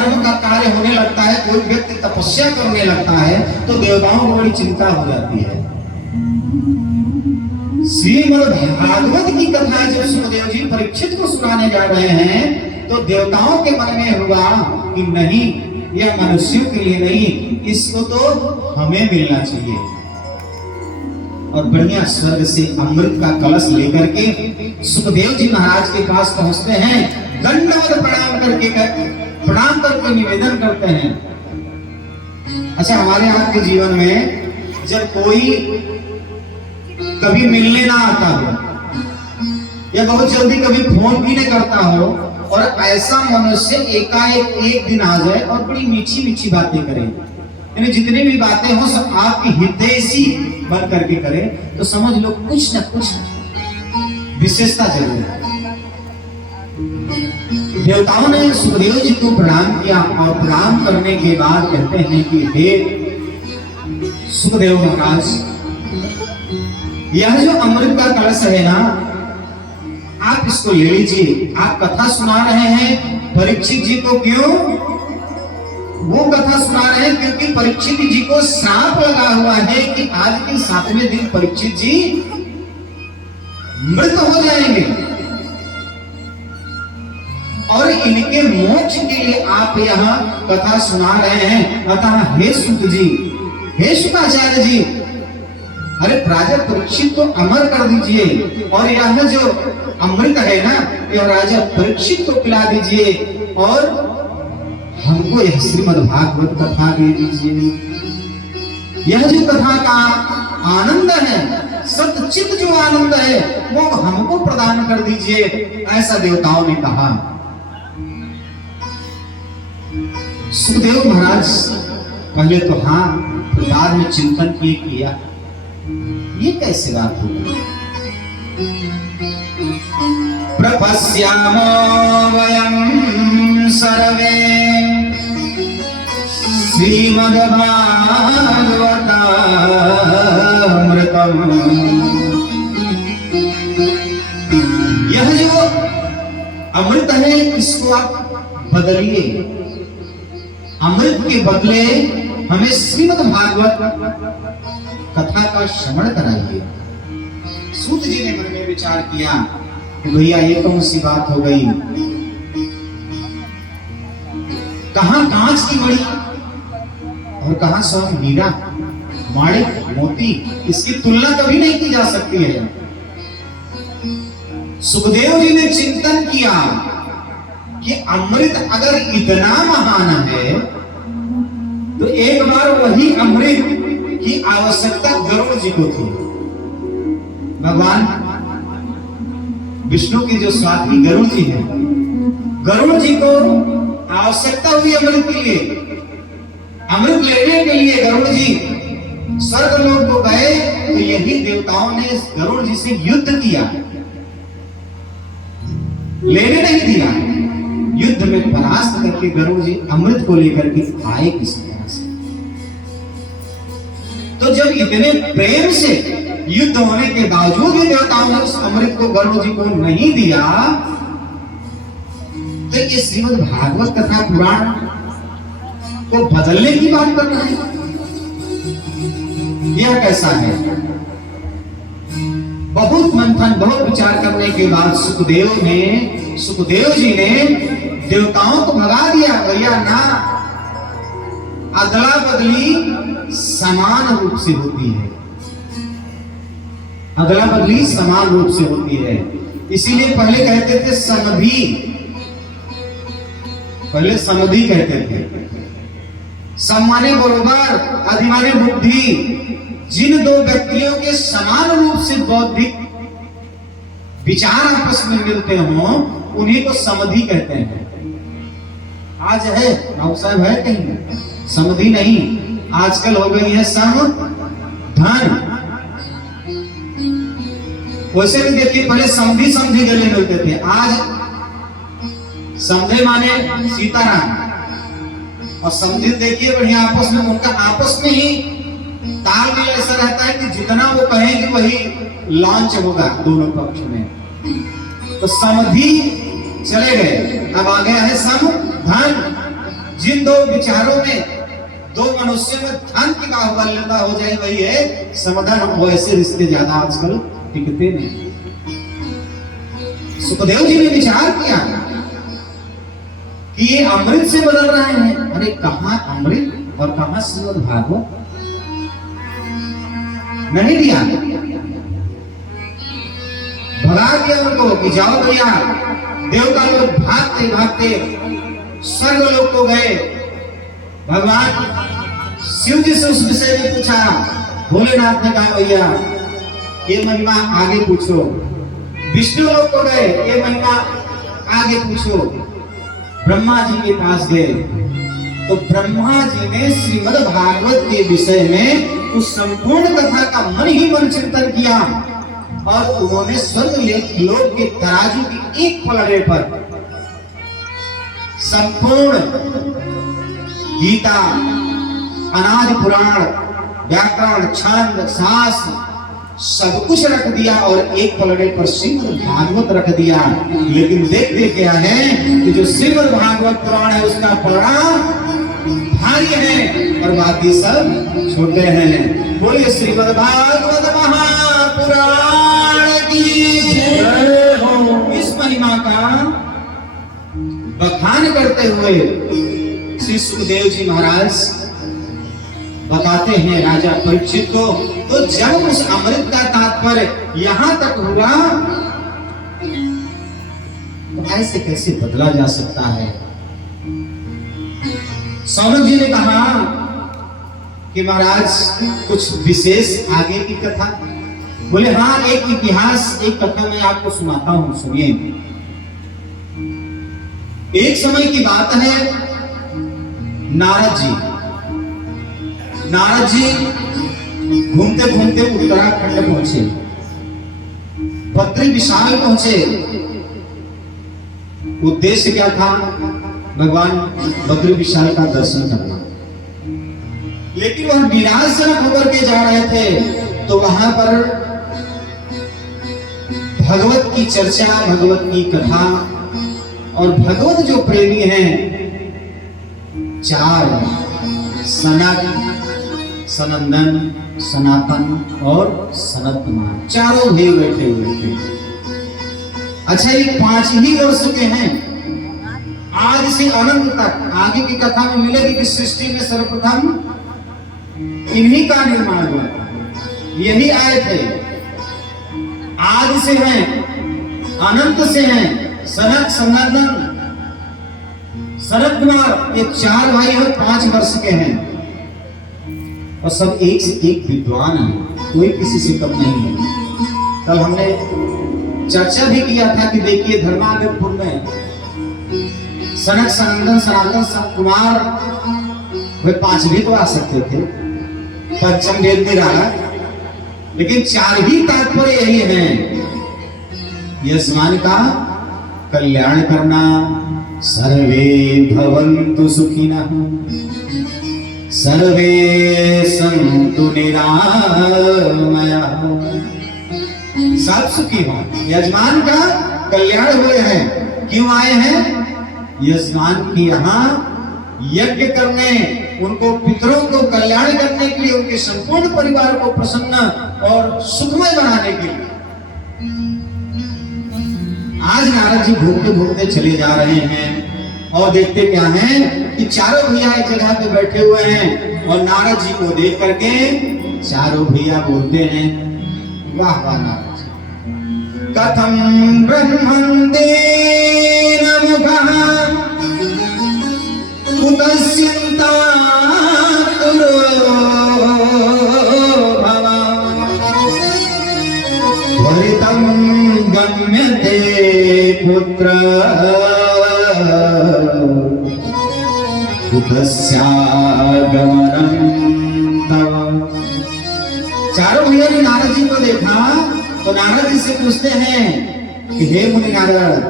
धर्म का कार्य होने लगता है, कोई व्यक्ति तपस्या करने लगता है, तो देवताओं को बड़ी चिंता हो जाती है। श्रीमद् भागवत की कथा जब सुखदेव जी परीक्षित को सुनाने जा रहे हैं, तो देवताओं के मन में हुआ कि नहीं, यह मनुष्यों के लिए नहीं, इसको तो हमें मिलना चाहिए। और बढ़िया स्वर्ग से अमृत का कलश लेकर के सुखदेव जी महाराज के पास पहुंचते हैं, दंडवत प्रणाम करके निवेदन करते हैं। अच्छा, हमारे आपके जीवन में जब कोई कभी मिलने ना आता हो या बहुत जल्दी कभी फोन भी नहीं करता हो, और ऐसा मनुष्य एकाएक एक दिन आ जाए और बड़ी मीठी मीठी बातें करे, यानी जितनी भी बातें हो सब आपकी हितैषी बन करके करे, तो समझ लो कुछ न कुछ विशेषता जरूर है। देवताओं ने सुखदेव जी को प्रणाम किया और प्रणाम करने के बाद कहते हैं कि हे सुखदेव महाराज, यह जो अमृत का कलश है ना, आप इसको ले लीजिए। आप कथा सुना रहे हैं परीक्षित जी को, क्यों वो कथा सुना रहे हैं? क्योंकि परीक्षित जी को श्राप लगा हुआ है कि आज के 7वें दिन परीक्षित जी मृत हो जाएंगे, और इनके मोक्ष के लिए आप यहाँ कथा सुना रहे हैं। अतः हे सुत जी, हे शुकाचार्य जी, अरे राजा परीक्षित को अमर कर दीजिए, और यह जो अमृत है ना, यह राजा परीक्षित को पिला दीजिए, और हमको यह श्रीमद् भागवत कथा दे दीजिए। यह जो कथा का आनंद है, सतचित जो आनंद है, वो हमको प्रदान कर दीजिए, ऐसा देवताओं ने कहा। सुखदेव महाराज पहले तो हाँ, बाद में चिंतन किया ये कैसे बात होगी। प्रपश्यामो वयं सर्वे श्रीमद्भागवतामृतम्, यह जो अमृत है इसको आप बदलिए, अमृत के बदले हमें श्रीमद् भागवत कथा का श्रवण कराइए। सूत जी ने मन में विचार किया कि भैया ये कौन सी बात हो गई, कहां कांच की मणि और कहां स्वर्ण हीरा माणिक मोती, इसकी तुलना कभी नहीं की जा सकती है। सुखदेव जी ने चिंतन किया कि अमृत अगर इतना महान है, तो एक बार वही अमृत की आवश्यकता गरुड़ जी को थी। भगवान विष्णु के जो साथी गरुड़ जी हैं, गरुड़ जी को आवश्यकता हुई अमृत के लिए। अमृत लेने के लिए गरुड़ जी स्वर्ग लोक को गए, तो यही देवताओं ने गरुड़ जी से युद्ध किया, लेने नहीं दिया। युद्ध में परास्त करके गरुड़ जी अमृत को लेकर के आए किसी तरह से। तो जब इतने प्रेम से युद्ध होने के बावजूद भी देवताओं ने उस अमृत को गरुड़ जी को नहीं दिया, तो ये श्रीमद् भागवत कथा पुराण को बदलने की बात कर रहे हैं। यह कैसा है? बहुत मंथन, बहुत विचार करने के बाद सुखदेव जी ने देवताओं को भगा दिया। भैया ना, अदला बदली समान रूप से होती है, अदला बदली समान रूप से होती है। इसीलिए पहले कहते थे समधि, पहले समधि कहते थे। सम माने बरोबर, अधि माने बुद्धि। जिन दो व्यक्तियों के समान रूप से बौद्धिक विचार आपस में मिलते हों, उन्हीं को समधि कहते हैं। आज है राव साहब, है कहीं समधि नहीं, आजकल हो गई है समधन। वैसे भी देखिए, पहले समधि समधि गले मिलते थे, आज समधे माने सीताराम, और समधि देखिए बढ़िया आपस में, उनका आपस में ही तालमेल ऐसा रहता है कि जितना वो कहेंगे वही लॉन्च होगा दोनों पक्ष में। तो समधि चले गए, अब आ गया है समधन। जिन दो विचारों में, दो मनुष्यों में ध्यान का हुआ हो जाए वही है समाधान। वैसे रिश्ते ज्यादा आजकल टिकते नहीं। सुखदेव जी ने विचार किया कि ये अमृत से बदल रहे हैं। अरे कहां अमृत और कहां श्रीमद् भागवत, नहीं दिया, भगा दिया उनको कि जाओ भैया। देवता लोग भागते भागते स्वर्ग लोक को गए। भगवान शिव जी से उस विषय में पूछा। भोलेनाथ ने कहा भैया ये महिमा आगे पूछो। विष्णु लोक को गए, ये महिमा आगे पूछो। ब्रह्मा जी के पास गए तो ब्रह्मा जी ने श्रीमद् भागवत के विषय में उस संपूर्ण कथा का मन ही मन चिंतन किया और उन्होंने स्वर्ग लोक के तराजू की एक पलड़े पर संपूर्ण गीता, अनादि पुराण, व्याकरण, छंद, शास्त्र सब कुछ रख दिया और एक पलड़े पर श्रीमद् भागवत रख दिया। लेकिन देखते क्या है कि जो श्रीमद् भागवत पुराण है उसका पलड़ा भारी है और बाकी सब छोटे हैं। बोलिए श्रीमद् भागवत महापुराण की जय हो। इस महिमा का बखान करते हुए श्री सुखदेव जी महाराज बताते हैं राजा परीक्षित को। तो जब उस अमृत का तात्पर्य यहां तक हुआ तो ऐसे कैसे बदला जा सकता है। सौनक जी ने कहा कि महाराज कुछ विशेष आगे की कथा। बोले हाँ, एक इतिहास, एक कथा मैं आपको सुनाता हूं, सुनिए। एक समय की बात है, नारद जी घूमते घूमते उत्तराखंड पहुंचे, बद्री विशाल पहुंचे। उद्देश्य क्या था? भगवान बद्री विशाल का दर्शन करना। लेकिन वह निराशजनक होकर के जा रहे थे तो वहां पर भगवत की चर्चा, भगवत की कथा और भगवत जो प्रेमी हैं चार, सनक, सनंदन, सनातन और सनत कुमार, चारों भी बैठे हुए थे। अच्छा, ये 5 ही वर्ष के हैं। आज से अनंत तक आगे की कथा में मिलेगी कि सृष्टि में सर्वप्रथम इन्हीं का निर्माण हुआ, यही आए थे। आज से हैं, अनंत से हैं, सनक, सनंदन, सनत कुमार, ये 4 भाई हैं, 5 वर्ष के हैं और सब एक से एक विद्वान है, कोई किसी से कम नहीं है। कल हमने चर्चा भी किया था कि देखिए धर्मागरपुर में सनक, सनंदन, सनातन, सनत कुमार, वे 5 भी तो आ सकते थे, पंचम वेद में रहा, लेकिन 4 ही तात्पर्य यही है। यजमान का कल्याण करना, सर्वे भवन्तु सुखिनः, सर्वे सन्तु निरामयाः, सब सुखी हो। यजमान का कल्याण हुए हैं। क्यों आए हैं? यजमान की यहाँ यज्ञ करने, उनको पितरों को कल्याण करने के लिए, उनके संपूर्ण परिवार को प्रसन्न और सुखमय बनाने के लिए। आज नारद जी घूमते घूमते चले जा रहे हैं और देखते क्या है कि चारों भैया एक जगह पे बैठे हुए हैं और नारद जी को देख करके चारों भैया बोलते हैं, वाह वाह नारद जी, कथम ब्रह्मन्ते नमुखः कुतस्यन्ता भरितं गम्यते पुत्र कुतस्यागमनं तव। चारों भैया ने नारद जी को देखा तो नारद जी से पूछते हैं कि हे मुनि नारद,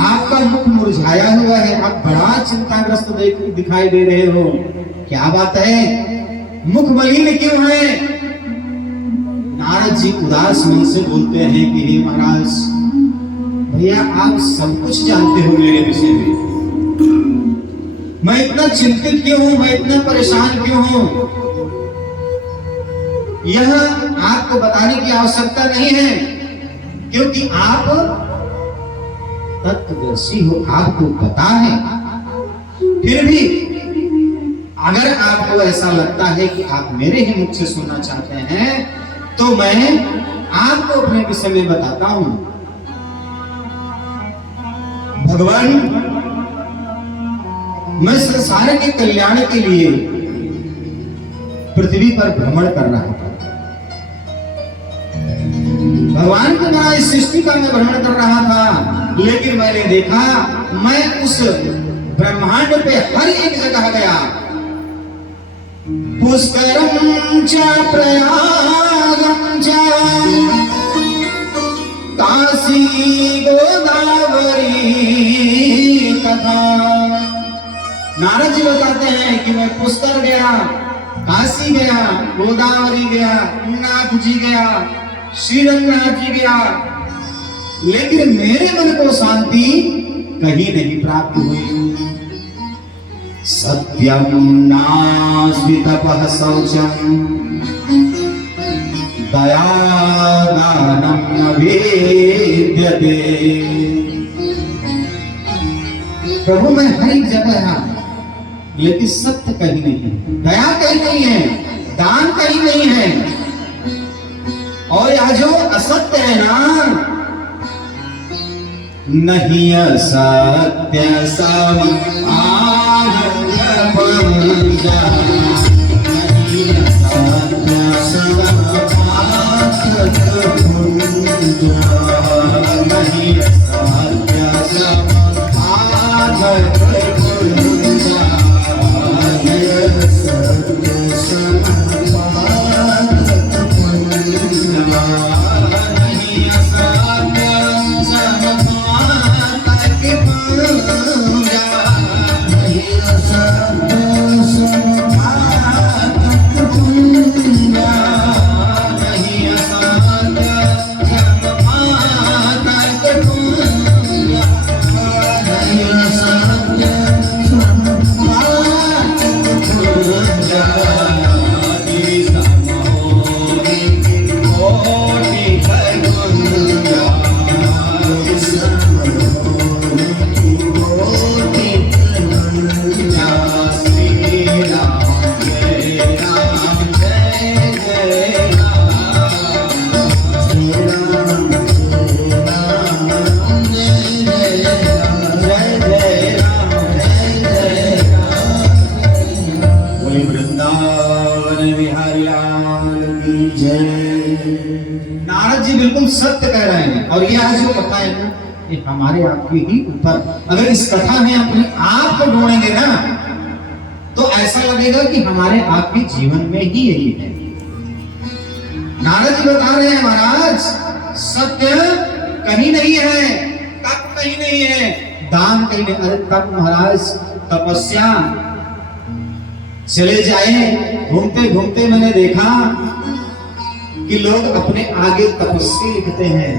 आपका मुख मुरझाया हुआ है, आप बड़ा चिंताग्रस्त दिखाई दे रहे हो, क्या बात है? मुख मलिन क्यों है? नारद जी उदास मन से बोलते हैं कि हे महाराज, भैया आप सब कुछ जानते हो मेरे विषय में, मैं इतना चिंतित क्यों हूं, मैं इतना परेशान क्यों हूं? यह आपको बताने की आवश्यकता नहीं है, क्योंकि आप तत्वदर्शी हो, आपको पता है। फिर भी अगर आपको ऐसा लगता है कि आप मेरे ही मुख से सुनना चाहते हैं, तो मैं आपको अपने विषय में बताता हूं। भगवान, मैं संसार के कल्याण के लिए पृथ्वी पर भ्रमण कर रहा था। भगवान के द्वारा इस सृष्टि का मैं भ्रमण कर रहा था, लेकिन मैंने देखा मैं उस ब्रह्मांड पे हर एक जगह गया। पुष्करम च प्रयागम च काशी गोदावरी तथा। नारद जी बताते हैं कि मैं पुष्कर गया, काशी गया, गोदावरी गया, नाथ जी गया, श्रीरंगनाथ जी गया, लेकिन मेरे मन को शांति कहीं नहीं प्राप्त हुई। सत्यम नास्ति तपः शौचम दया दानम विद्यते। प्रभु मैं हर एक जगह है, लेकिन सत्य कहीं नहीं है, दया कहीं नहीं है, दान कहीं नहीं है। और यह जो असत्य है ना, नहीं असत्य सम नारद जी बिल्कुल सत्य कह रहे हैं। और यह जो कथा है ना, ये हमारे आपके ही ऊपर, अगर इस कथा में अपने आप को ढूंढेंगे ना, तो ऐसा लगेगा कि हमारे आपके जीवन में ही यही है। नारद जी बता रहे हैं, महाराज सत्य कहीं नहीं है, तप कहीं नहीं है, दान कहीं नहीं। अरे तप महाराज, तपस्या चले जाए, घूमते घूमते मैंने देखा कि लोग अपने आगे तपस्वी लिखते हैं,